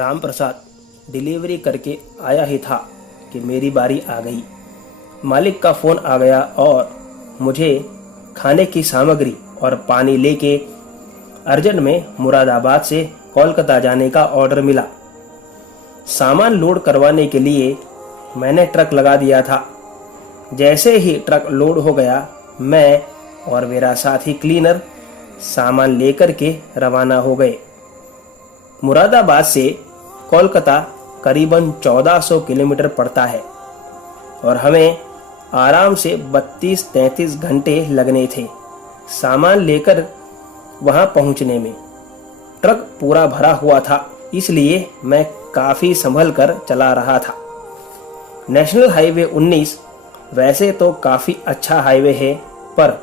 Ram Prasad delivery करके आया ही था कि मेरी बारी आ गई। मालिक का फ़ोन आ गया और मुझे खाने की सामग्री और पानी लेके अर्जेंट में मुरादाबाद से कोलकाता जाने का ऑर्डर मिला। सामान लोड करवाने के लिए मैंने ट्रक लगा दिया था। जैसे ही ट्रक लोड हो गया, मैं और मेरा साथी क्लीनर सामान लेकर के रवाना हो गए। मुरादाबाद से कोलकाता करीबन 1400 किलोमीटर पड़ता है और हमें आराम से 32-33 घंटे लगने थे सामान लेकर वहां पहुंचने में। ट्रक पूरा भरा हुआ था, इसलिए मैं काफ़ी संभल कर चला रहा था। नेशनल हाईवे 19 वैसे तो काफ़ी अच्छा हाईवे है, पर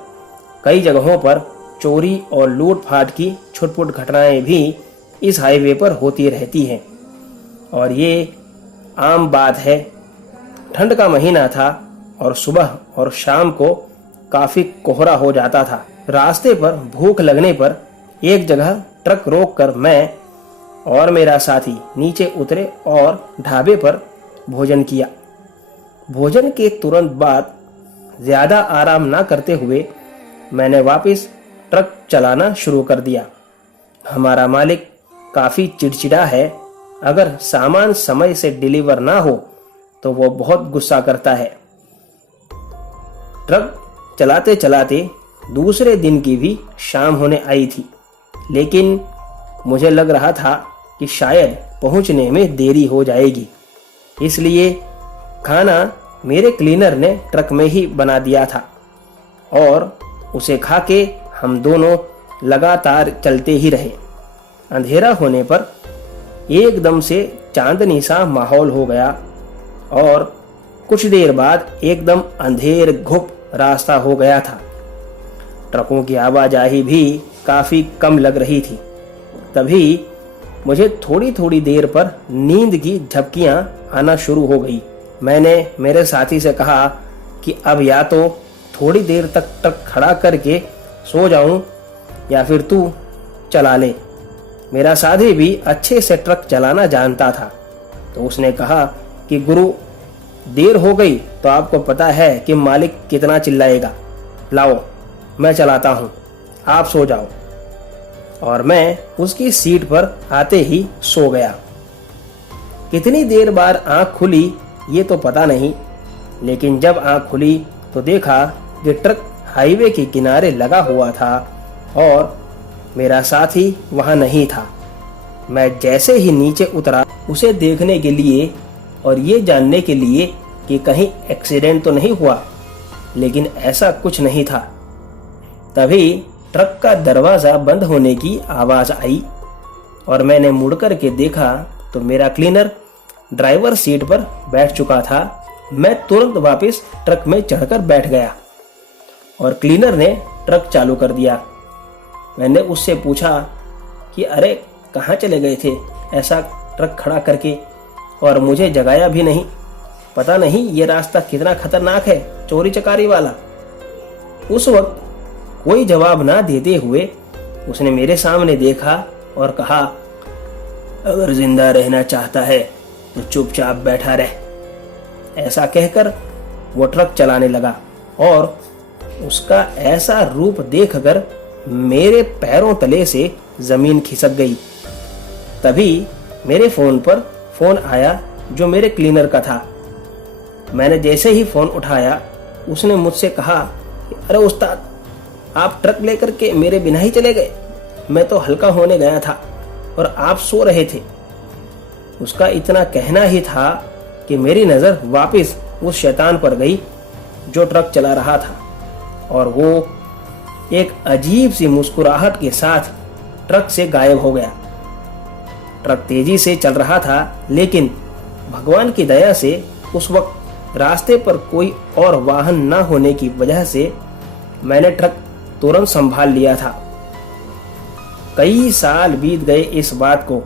कई जगहों पर चोरी और लूटपाट की छुटपुट घटनाएं भी इस हाईवे पर होती रहती हैं और ये आम बात है। ठंड का महीना था और सुबह और शाम को काफ़ी कोहरा हो जाता था। रास्ते पर भूख लगने पर एक जगह ट्रक रोककर मैं और मेरा साथी नीचे उतरे और ढाबे पर भोजन किया। भोजन के तुरंत बाद ज़्यादा आराम ना करते हुए मैंने वापस ट्रक चलाना शुरू कर दिया। हमारा मालिक काफ़ी चिड़चिड़ा है। अगर सामान समय से डिलीवर ना हो तो वो बहुत गुस्सा करता है। ट्रक चलाते चलाते दूसरे दिन की भी शाम होने आई थी, लेकिन मुझे लग रहा था कि शायद पहुंचने में देरी हो जाएगी, इसलिए खाना मेरे क्लीनर ने ट्रक में ही बना दिया था और उसे खा के हम दोनों लगातार चलते ही रहे। अंधेरा होने पर एकदम से चांदनी सा माहौल हो गया और कुछ देर बाद एकदम अंधेर घुप रास्ता हो गया था। ट्रकों की आवाजाही भी काफ़ी कम लग रही थी। तभी मुझे थोड़ी थोड़ी देर पर नींद की झपकियां आना शुरू हो गई। मैंने मेरे साथी से कहा कि अब या तो थोड़ी देर तक ट्रक खड़ा करके सो जाऊं या फिर तू चला ले। मेरा साथी भी अच्छे से ट्रक चलाना जानता था, तो उसने कहा कि गुरु, देर हो गई तो आपको पता है कि मालिक कितना चिल्लाएगा। लाओ मैं चलाता हूँ, आप सो जाओ। और मैं उसकी सीट पर आते ही सो गया। कितनी देर बाद आंख खुली ये तो पता नहीं, लेकिन जब आंख खुली तो देखा कि ट्रक हाईवे के किनारे लगा हुआ था और मेरा साथी वहां नहीं था। मैं जैसे ही नीचे उतरा उसे देखने के लिए और ये जानने के लिए कि कहीं एक्सीडेंट तो नहीं हुआ, लेकिन ऐसा कुछ नहीं था। तभी ट्रक का दरवाज़ा बंद होने की आवाज़ आई और मैंने मुड़कर के देखा तो मेरा क्लीनर ड्राइवर सीट पर बैठ चुका था। मैं तुरंत वापस ट्रक में चढ़कर बैठ गया और क्लीनर ने ट्रक चालू कर दिया। मैंने उससे पूछा कि अरे कहाँ चले गए थे ऐसा ट्रक खड़ा करके, और मुझे जगाया भी नहीं। पता नहीं ये रास्ता कितना खतरनाक है, चोरी चकारी वाला। उस वक्त कोई जवाब ना देते हुए उसने मेरे सामने देखा और कहा, अगर जिंदा रहना चाहता है तो चुपचाप बैठा रह। ऐसा कहकर वो ट्रक चलाने लगा और उसका ऐसा रूप देखकर मेरे पैरों तले से जमीन खिसक गई। तभी मेरे फोन पर फोन आया जो मेरे क्लीनर का था। मैंने जैसे ही फोन उठाया उसने मुझसे कहा, अरे उस्ताद, आप ट्रक लेकर के मेरे बिना ही चले गए। मैं तो हल्का होने गया था और आप सो रहे थे। उसका इतना कहना ही था कि मेरी नज़र वापस उस शैतान पर गई जो ट्रक चला रहा था और वो एक अजीब सी मुस्कुराहट के साथ ट्रक से गायब हो गया। ट्रक तेजी से चल रहा था, लेकिन भगवान की दया से उस वक्त रास्ते पर कोई और वाहन न होने की वजह से मैंने ट्रक तुरंत संभाल लिया था। कई साल बीत गए इस बात को,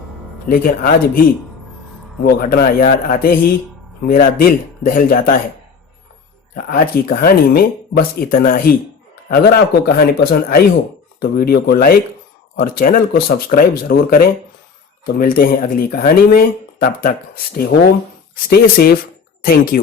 लेकिन आज भी वो घटना याद आते ही मेरा दिल दहल जाता है। आज की कहानी में बस इतना ही। अगर आपको कहानी पसंद आई हो तो वीडियो को लाइक और चैनल को सब्सक्राइब ज़रूर करें तो मिलते हैं अगली कहानी में। तब तक stay home, stay safe. Thank you.